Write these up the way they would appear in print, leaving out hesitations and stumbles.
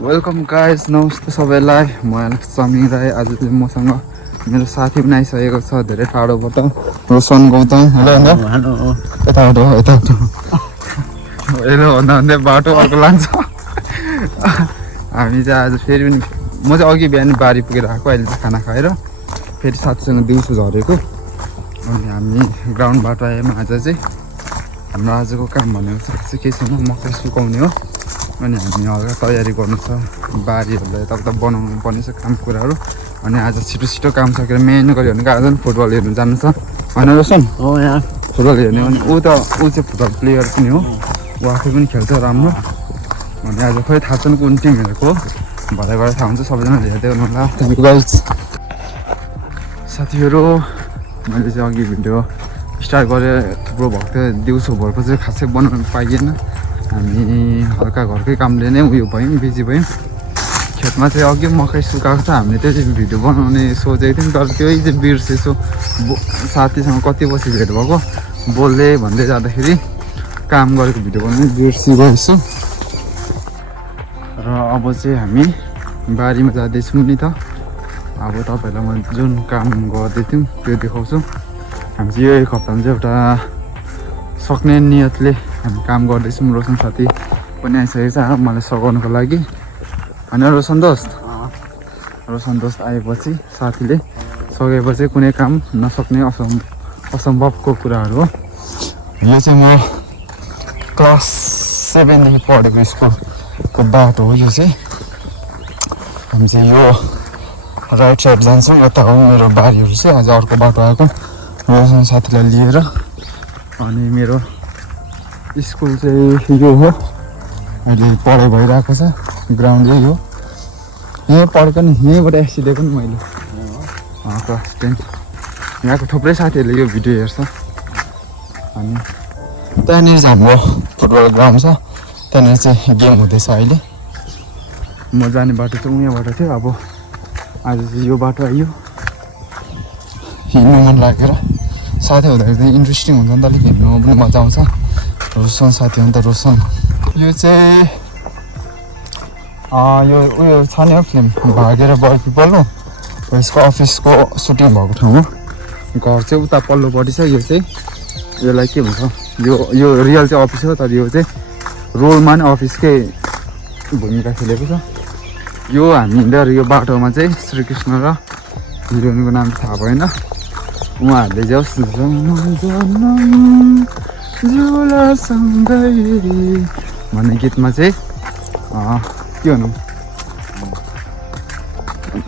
Welcome guys, नमस्ते सबैलाई। म समीर राई। आज चाहिँ मसँग मेरो साथी पनि आइसकेको छ धेरै टाढोबाट, रोशन गौतम। हेलो यता हेलो भन्दा बाटो अर्को लाग्छ। हामी चाहिँ आज फेरि पनि म चाहिँ अघि बिहान बारी पुगेर आएको, अहिले चाहिँ खाना खाएर फेरि साथीसँग दिउँसो झरेको। अनि हामी ग्राउन्डबाट आयौँ। आज चाहिँ हाम्रो आजको काम भनेको चाहिँ के छैन, मकै सुकाउने हो। अनि हामी हल्का तयारी गर्नु छ, बारीहरूलाई यताउता बनाउनु पर्ने छ काम कुराहरू। अनि आज छिटो छिटो काम सकेर मेहनत गऱ्यो भने आज फुटबल हेर्नु जानु छ होइन रोशन? हो यहाँ फुटबल हेर्ने भने ऊ चाहिँ फुटबल प्लेयर पनि हो, ऊ आफै पनि खेल्छ राम्रो। अनि आज खोइ थाहा छैन कुन टिम हेरेको, भरे गएर थाहा हुन्छ। सबैजनाले हेर्दै हुनु होला। Thank you guys. साथीहरू, मैले चाहिँ अघि भिडियो स्टार्ट गरेर थुप्रो भएको थियो, दिउँसो भएको चाहिँ खासै बनाउनु पाइएन। हामी हल्का घरकै कामले नै उयो भयौँ, बिजी भयौँ। खेतमा चाहिँ अघि मकै सुकाएको छ, हामीले त्यो चाहिँ भिडियो बनाउने सोचेको थियौँ, तर त्यही चाहिँ बिर्सेछु। साथीसँग कति बजी भेट भएको, बोल्दै भन्दै जाँदाखेरि काम गरेको भिडियो बनाउनु बिर्सिरहेछु। र अब चाहिँ हामी बारीमा जाँदैछौँ नि त। अब तपाईँहरूलाई म जुन काम गर्दै थियौँ त्यो देखाउँछु। हामी चाहिँ यो एक हप्तामा चाहिँ एउटा सक्ने नियतले हामी काम गर्दैछौँ। रोशन साथी पनि आइसकेको छ मलाई सघाउनुको लागि। होइन रोशन दोस्त आएपछि साथीले सकेपछि कुनै काम नसक्ने असम्भवको कुराहरू हो। यो चाहिँ म क्लास 7देखि पढेको स्कुलको बाटो हो। यो चाहिँ हामी चाहिँ यो राइट साइड जान्छौँ, यता हो मेरो बारीहरू चाहिँ। आज अर्को बाटो आएको रोशन साथीलाई लिएर। अनि मेरो स्कुल चाहिँ यो हो, अहिले पढाइ भइरहेको छ। ग्राउन्ड यही हो, यहीँ पढेको नि, यहीँबाट एससी दिएको नि मैले क्लास 10। यहाँको थुप्रै साथीहरूले यो भिडियो हेर्छ। अनि त्यहाँनिर चाहिँ हाम्रो फुटबल ग्राउन्ड छ, त्यहाँनिर चाहिँ गेम हुँदैछ अहिले। म जाने बाटो चाहिँ उहाँबाट थियो, अब आज चाहिँ यो बाटो आइयो। हिँड्नु मन लागेर साथी हुँदाखेरि चाहिँ इन्ट्रेस्टिङ हुन्छ नि त, अलिक हिँड्नु पनि मजा आउँछ। रोशन साथी हो नि त, रोशन। यो चाहिँ यो उयो छ नि हो, फिल्म भागेर बल पिपल हो, यसको अफिसको सुटिङ भएको ठाउँ हो। घर चाहिँ उता पल्लोपट्टि छ। यो चाहिँ यसलाई के भन्छ, यो रियल चाहिँ अफिस हो, तर यो चाहिँ रोलमा नै अफिसकै भूमिका खेलेको छ। यो हामी हिँडेर यो बाटोमा चाहिँ श्रीकृष्ण र हिरोइनको नाम थाहा भएन, उहाँहरूले जस भन्ने गीतमा चाहिँ के भनौँ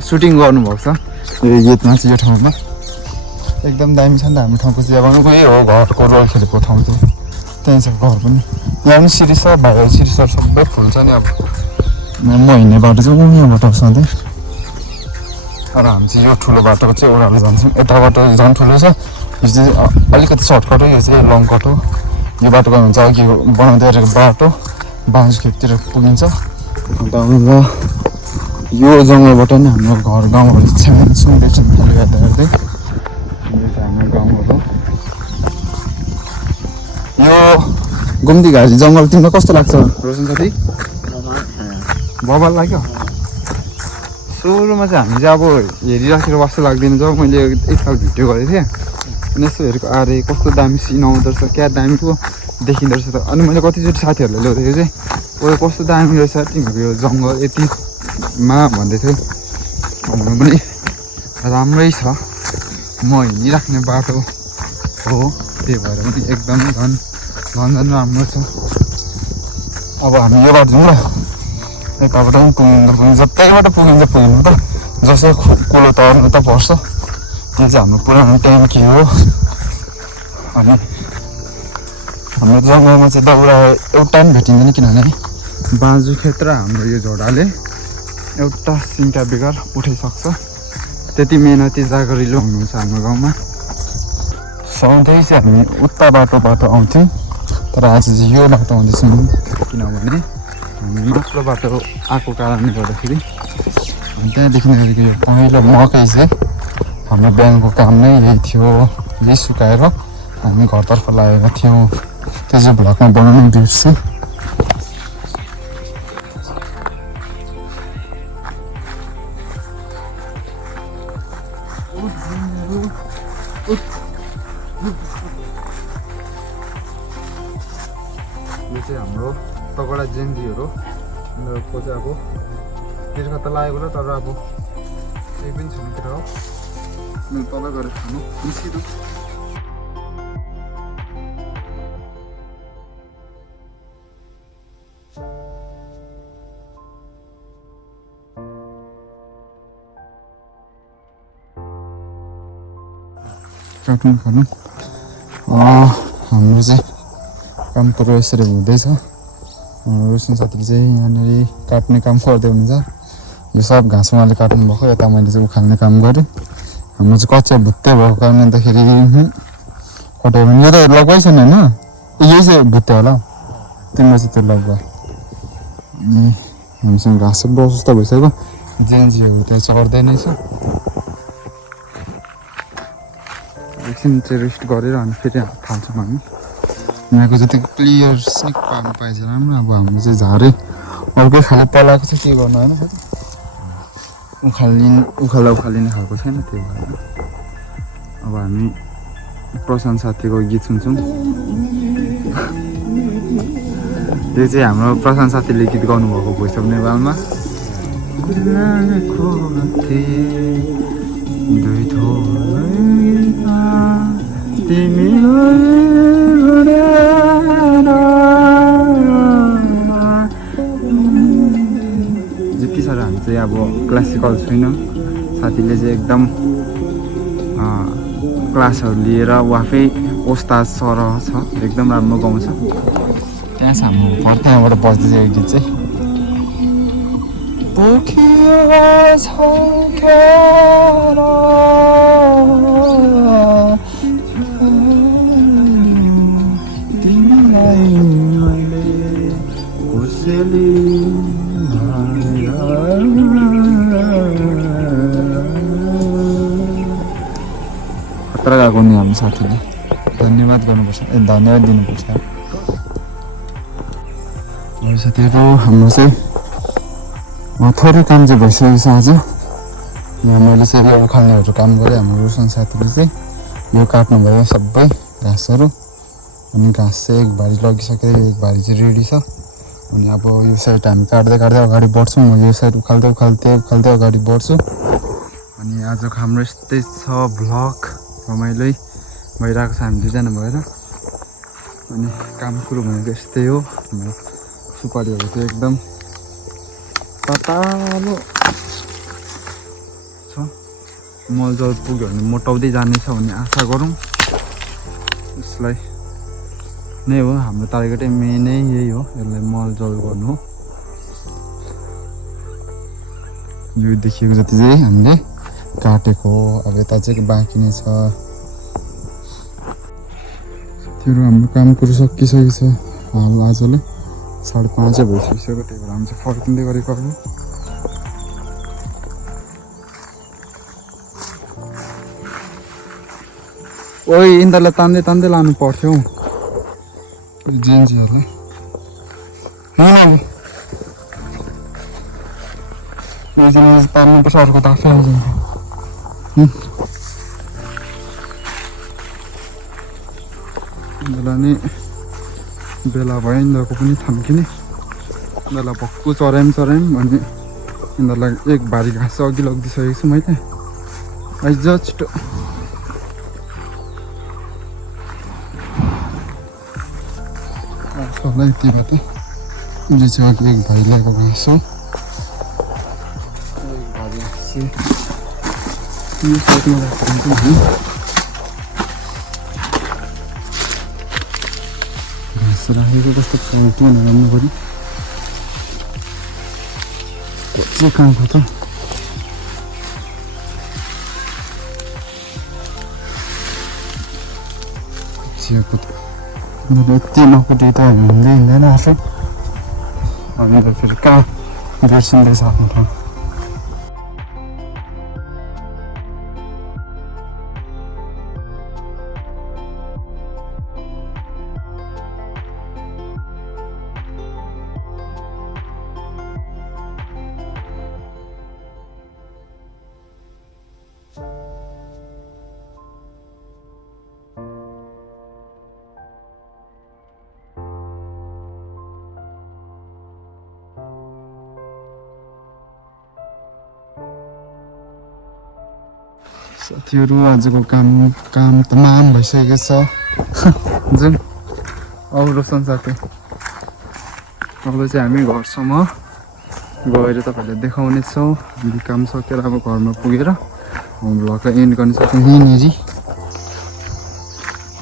सुटिङ गर्नुभएको छ यो गीतमा चाहिँ। यो ठाउँमा एकदम दामी छ नि त हाम्रो ठाउँको चाहिँ। अब यही हो घरको रोल खेलेको ठाउँ चाहिँ, त्यहीँ छ घर पनि। यहाँ पनि सिरिस छ, भाइहरू सिरिसहरू सबै फुल छ नि। अब म हिँड्ने बाटो चाहिँ उनीबाट सधैँ, तर हामी चाहिँ यो ठुलो बाटोको चाहिँ ओह्रालो जान्छौँ। यता बाटो झन् ठुलो छ, यो चाहिँ अलिकति सर्टकट हो, यो चाहिँ लङ कट हो। यो बाटो गयो भने चाहिँ अघि बनाउँदै गरेको बाटो बाँझो खेततिर पुगिन्छ। अन्त यो जङ्गलबाट नि हाम्रो घर गाउँहरू छ्याङ देख्छौँ खाली हेर्दै हेर्दै। यो चाहिँ हाम्रो गाउँहरू। यो गुम्ती घारी जङ्गल तिमीलाई कस्तो लाग्छ रोशन साथी? बबाल लाग्यो। सुरुमा चाहिँ हामी चाहिँ अब हेरिराखेर वास्तै लाग्दैन। जब मैले एकताल भिडियो गरेको थिएँ अनि यसो हेरेको, अरे कस्तो दामी सिन आउँदो रहेछ, क्या दामी पो देखिँदो रहेछ त। अनि मैले कतिचोटि साथीहरूलाई ल्याउँदाखेरि चाहिँ ओ कस्तो दामी रहेछ तिमीहरूको यो जङ्गल यतिमा भन्दै थियो। भन्नु पनि राम्रै छ, म हिँडिराख्ने बाटो हो, त्यही भएर पनि एकदमै झन् राम्रो छ। अब हामी यो बाटो जाउँ ल, यताबाट पनि पुगिन्छ, जतैबाट पुगिन्छ पुगिनु त, जसै कुलो तर्नु त पर्छ। यो चाहिँ हाम्रो पुरानो ट्याङ्की हो। अनि हाम्रो जङ्गलमा चाहिँ दाउरा एउटा पनि भेटिँदैन, किनभने बाँझो खेत र हाम्रो यो झोडाले एउटा सिन्का बेगर उठाइसक्छ। त्यति मेहनती जागरिलो हुनुहुन्छ हाम्रो गाउँमा। सधैँ चाहिँ हामी उता बाटो आउँथ्यौँ, तर आज चाहिँ यो बाटो आउँदैछौँ, किनभने हामी माथिल्लो बाटो आएको कारणले गर्दाखेरि। अनि त्यहाँदेखि यो पहिलो मकै चाहिँ हाम्रो बिहानको काम नै यही थियो, यही सुकाएर हामी घरतर्फ लागेका थियौँ। त्यो चाहिँ भ्लगमा बनाउनु बिर्सेँ। यो चाहिँ हाम्रो तगडा जेन्जीहरू उनीहरूको चाहिँ अब तिर्खा त लागेको होला तर अब केही पनि छैन केटा हो मैले तल गएर खानु निस्किनु काट्नु खानु हाम्रो चाहिँ काम तर यसरी हुँदैछ रोशन साथीले चाहिँ यहाँनिर काट्ने काम गर्दै हुनुहुन्छ यो सब घाँस उहाँले काट्नु भएको यता मैले चाहिँ उखाल्ने काम गरेँ हाम्रो चाहिँ कच्चा भुत्ते भएको कारणले गर्दाखेरि कटायो भने यो त लगभग छैन होइन यही चाहिँ भुत्ते होला तिम्रो चाहिँ त्यो लगभग अनि हामीसँग घाँस प्रशस्त भइसक्यो जेएनजीहरू त्यहाँ चढ्दै नै छ एकछिन चाहिँ रेस्ट गरेर अनि फेरि थाल्छौँ हामी यहाँको जति क्लियर स्निक पार्नु पाएछ राम्रो अब हाम्रो चाहिँ झारै अर्कै खाले पलाएको छ के गर्नु होइन उखालिने खालको छैन त्यही भएर अब हामी प्रशान्त साथीको गीत सुन्छौँ यो चाहिँ हाम्रो प्रशान्त साथीले गीत गाउनुभएको भोइस अफ नेपालमा जति साह्रो हामी चाहिँ अब क्लासिकल छैनौँ साथीले चाहिँ एकदम क्लासहरू लिएर ऊ आफै ओस्ताद सरह छ एकदम राम्रो गाउँछ त्यहाँ छ हाम्रो त्यहाँबाट बज्दैछ यो गीत चाहिँ खतरा गएको नि हाम्रो साथीले धन्यवाद गर्नुपर्छ धन्यवाद दिनुपर्छ साथीहरू हाम्रो चाहिँ थोरै काम चाहिँ भइसकेको छ आज यहाँ मैले चाहिँ यो उखाल्नेहरू काम गरेँ हाम्रो रोशन साथीले चाहिँ यो काट्नुभयो सबै घाँसहरू अनि घाँस चाहिँ एक भारी लगिसकेर एक भारी चाहिँ रेडी छ अनि अब यो साइड हामी काट्दै अगाडि बढ्छौँ म यो साइड उखाल्दै अगाडि बढ्छु अनि आजको हाम्रो यस्तै छ भ्लग रमाइलो भइरहेको छ हामी दुईजना भएर अनि काम कुरो भनेको यस्तै हो हाम्रो सुपारीहरू चाहिँ एकदम पातलो छ मलजल पुग्यो भने मोटाउँदै जानेछ भन्ने आशा गरौँ यसलाई नै हो हाम्रो टार्गेटै मेनै यही हो यसलाई मलजल गर्नु हो यो देखिएको जति चाहिँ हामीले काटेको हो अब यता चाहिँ बाँकी नै छ साथीहरू हाम्रो काम कुरो सकिसकेको छ हाल आजले 5:30 भइसकिसक्यो त्यही भएर हामी चाहिँ फर्किँदै गरेको हो ओइ यिनीहरूलाई तान्दै लानु पर्थ्यो जेन्जीहरूलाई तान्नुपर्छ अर्को त आफै आउँछ यिनीहरूलाई नै बेला भयो यिनीहरूको पनि थम्किने यिनीहरूलाई भक्कु चरायौँ भने यिनीहरूलाई एक भारी घाँस अघि लगिदिइसकेको छु मैले आइज छिटो सबलाई यतिबाट यो चाहिँ अघि एक भाइ ल्याएको घाँस हो एक भारी घाँस चाहिँ यो साइडमा राखेको हुन्छ घाँस राखेको कस्तो फाल्टो भनेर राम्नु पऱ्यो चाहिँ कहाँको त चियाको त यति नकुटी त हिँड्दैन आफै अनि त फेरि कहाँ बिर्सिँदैछ आफ्नो ठाउँ साथीहरू आजको काम तमाम भइसकेको छ जुन अब रोशन साथी अब चाहिँ हामी घरसम्म गएर तपाईँहरूले देखाउनेछौँ हामी काम सकेर अब घरमा पुगेर भ्लगलाई एन्ड गर्न सक्छौँ यहीँनिर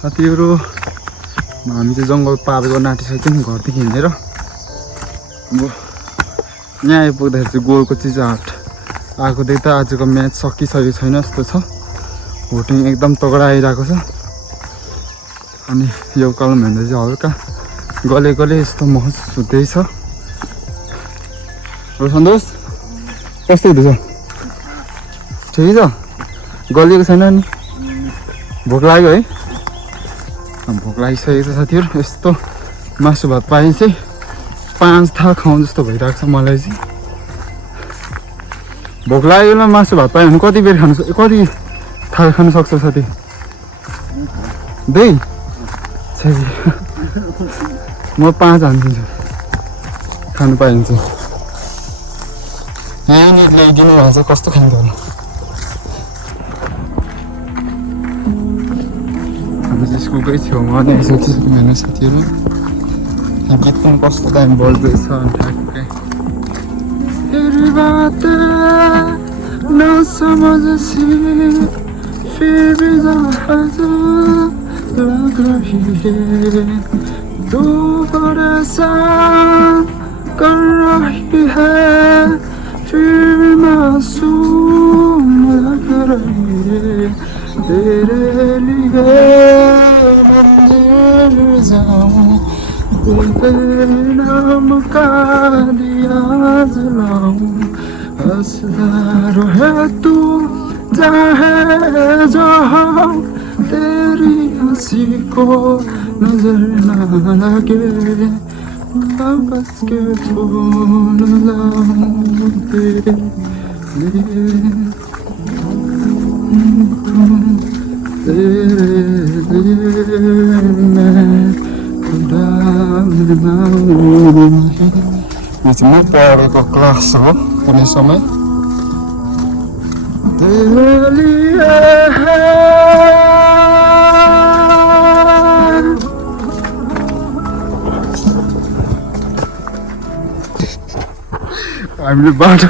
साथीहरू हामी चाहिँ जङ्गल पार गर्न आँटिसक्यौँ घरदेखि हिँडेर अब यहाँ आइपुग्दाखेरि चाहिँ गोलको चिजहाट आएकोदेखि त आजको म्याच सकिसकेको छैन जस्तो छ भोटिङ एकदम तगडा आइरहेको छ अनि यो कलम हेर्दा चाहिँ हल्का गलेकोले यस्तो महसुस हुँदैछ सन्तोष कस्तो हुँदैछ ठिकै छ गलिएको छैन नि भोक लाग्यो है भोक लागिसकेको छ साथीहरू यस्तो मासु भात पाए चाहिँ 5 थाल खाउँ जस्तो भइरहेको छ मलाई चाहिँ भोक लागेन मासु भात पायो भने कति बेर कति थाल खानु सक्छ साथी 2 म 5 हानिदिन्छु खानु पाइन्छ यहाँनिर ल्याइदिनु भएको छ कस्तो खान्छ होला हामी चाहिँ स्कुलकै छेउमा नै आइसकिसक्यौँ हेर्नु साथीहरू गीत पनि कस्तो दामी बज्दैछ अनि ठ्याक्कै तेरी बातें न समझसी फिर भी जहाज लग रही है तू परेशान कर रही है फिर भी मासूम लग रही है तेरे लिए मंदिर जाऊं तेरे नाम का दिया जलाऊं हंसता रहे तू चाहे जहाँ तेरी हंसी को नजर ना लगे बस के फोन लाऊं तेरे लिए मैं यो चाहिँ म पढेको क्लास हो कुनै समय हामीले बाटो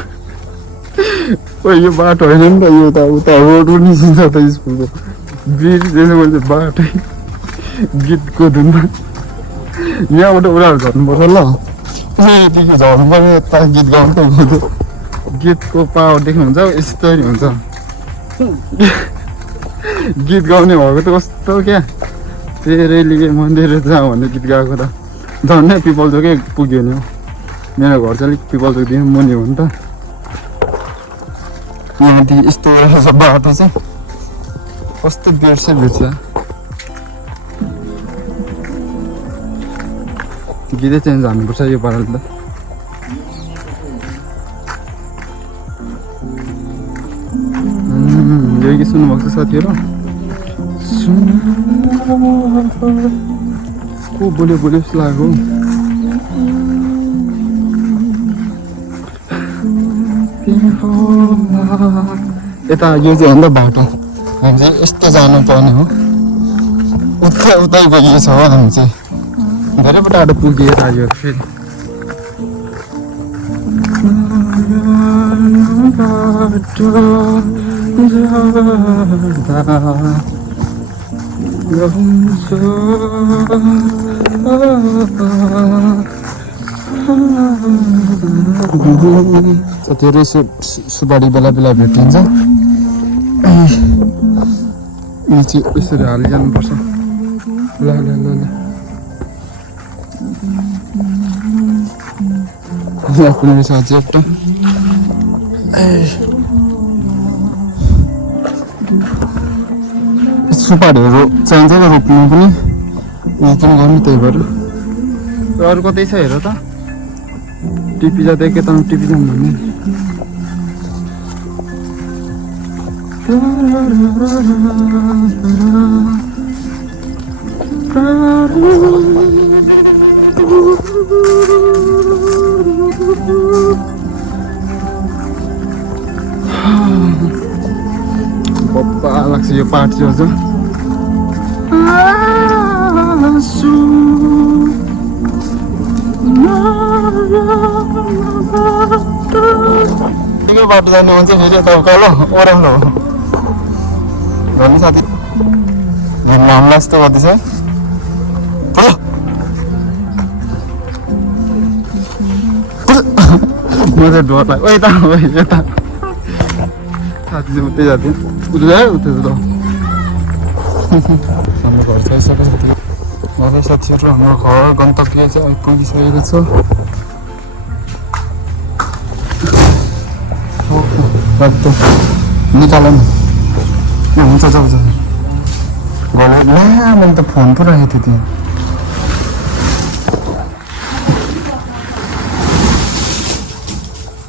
यो बाटो होइन नि त यो त उता रोड पनि निस्किन्छ त स्कुलको ब्रिज त्यसो मैले बाटै गीतको धुनमा यहाँबाट उनीहरू झर्नुपर्छ ल यहाँदेखि झर्नु पर्यो यता गीत गाउनु त हुँदो गीतको पावर देख्नुहुन्छ यस्तै हुन्छ गीत गाउने भएको त कस्तो क्या तेरे लिए मन्दिर जाउँ भन्ने गीत गाएको त झन्डै पिपल चोकै पुग्यो नि मेरो घर चाहिँ अलिक पिपल चोकदेखि मुनि हो नि त यहाँदेखि यस्तो रहेछ बाटो चाहिँ कस्तो बिर्छ गीतै चेन्ज हान्नुपर्छ यो पाराले त यो गीत सुन्नुभएको छ साथीहरू को बोल्यो जस्तो लाग्यो यता यो चाहिँ हो नि त बाटो हामी चाहिँ यस्तो जानुपर्ने हो उतै गइएको छ हो हामी चाहिँ धेरै टाढो पुगियो यो फेरि धेरै सुपारी बेला बेला भेटिन्छ यो चाहिँ यसरी हालिजानुपर्छ ल ल ल ल कुनै रहेछ अझै एउटा सुपारीहरू चाहिन्छ त रोप्नु पनि उयो पनि गर्नु त्यही भएर अरू कतै छ हेर त टिपी जाँदा एकैतामा टिपी जाउँ भन्ने बब्बा लाग्छ यो पार्ट चाहिँ अझ यो बाटो जाने मन चाहिँ फेरि यता उकालो ओह्रालो हो भन्नु साथी हामीलाई यस्तो गर्दैछ म चाहिँ डर लाग्यो यता यता साथी चाहिँ उतै जान्थ्यो उता जायो उता त हाम्रो घर चाहिँ सबै साथी मलाई साथीहरू हाम्रो घर गन्तव्य चाहिँ पुगिसकेको छ निकाल न हुन्छ जाऊ जाऊ ला मैले त फोन पो राखेको थिएँ त्यहाँ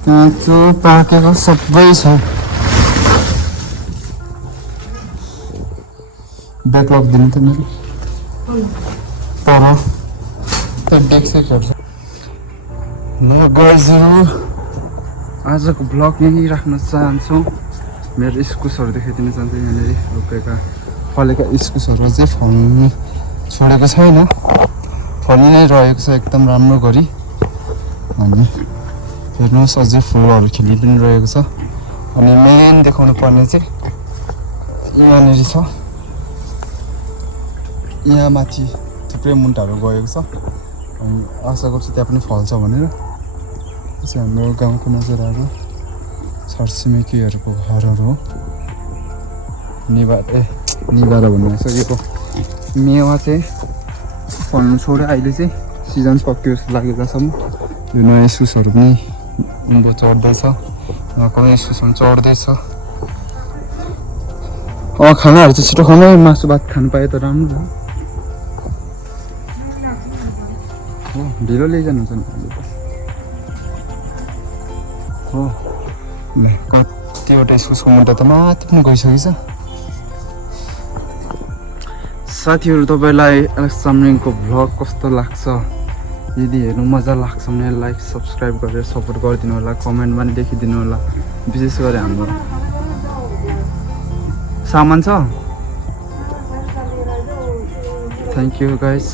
काँचो पाकेको सबै छ ब्याक लगिदिनु त मेरो पर डेक्सेकहरू ल गाइजहरू आजको ब्लग यहीँ राख्न चाहन्छौँ मेरो इस्कुसहरू देखाइदिन चाहन्छु यहाँनिर रोपेका फलेका इस्कुसहरू चाहिँ फल्नु छोडेको छैन फलि नै रहेको छ एकदम राम्रो गरी अनि हेर्नुहोस् अझै फुलहरू खिलि पनि रहेको छ अनि मेन देखाउनु पर्ने चाहिँ यहाँनिर छ यहाँ माथि थुप्रै मुन्टाहरू गएको छ अनि आशा गर्छु त्यहाँ पनि फल्छ भनेर चाहिँ हाम्रो गाउँको नजराहरू छरछिमेकीहरूको घरहरू हो निभाएर भन्नु सकेको मेवा चाहिँ फल्नु छोड्यो अहिले चाहिँ सिजन सक्यो जस्तो लाग्यो जहाँसम्म यो नयाँ इस्कुसहरू पनि उँभो चढ्दैछ यहाँको इस्कुसहरू चढ्दैछ खानाहरू चाहिँ छिटो खानु मासु भात खानु पाए त राम्रो हो ढिलो लैजानुहुन्छ नि हो ल कतिवटा इस्कुसको मुन्टा त माथि पनि गइसकेछ साथीहरू तपाईँलाई सामनेको भ्लग कस्तो लाग्छ यदि हेर्नु मजा लाग्छ भने लाइक सब्सक्राइब गरेर सपोर्ट गरिदिनु होला कमेन्टमा पनि लेखिदिनु होला विशेष गरी हाम्रो सामान छ थ्याङ्क यू गाइस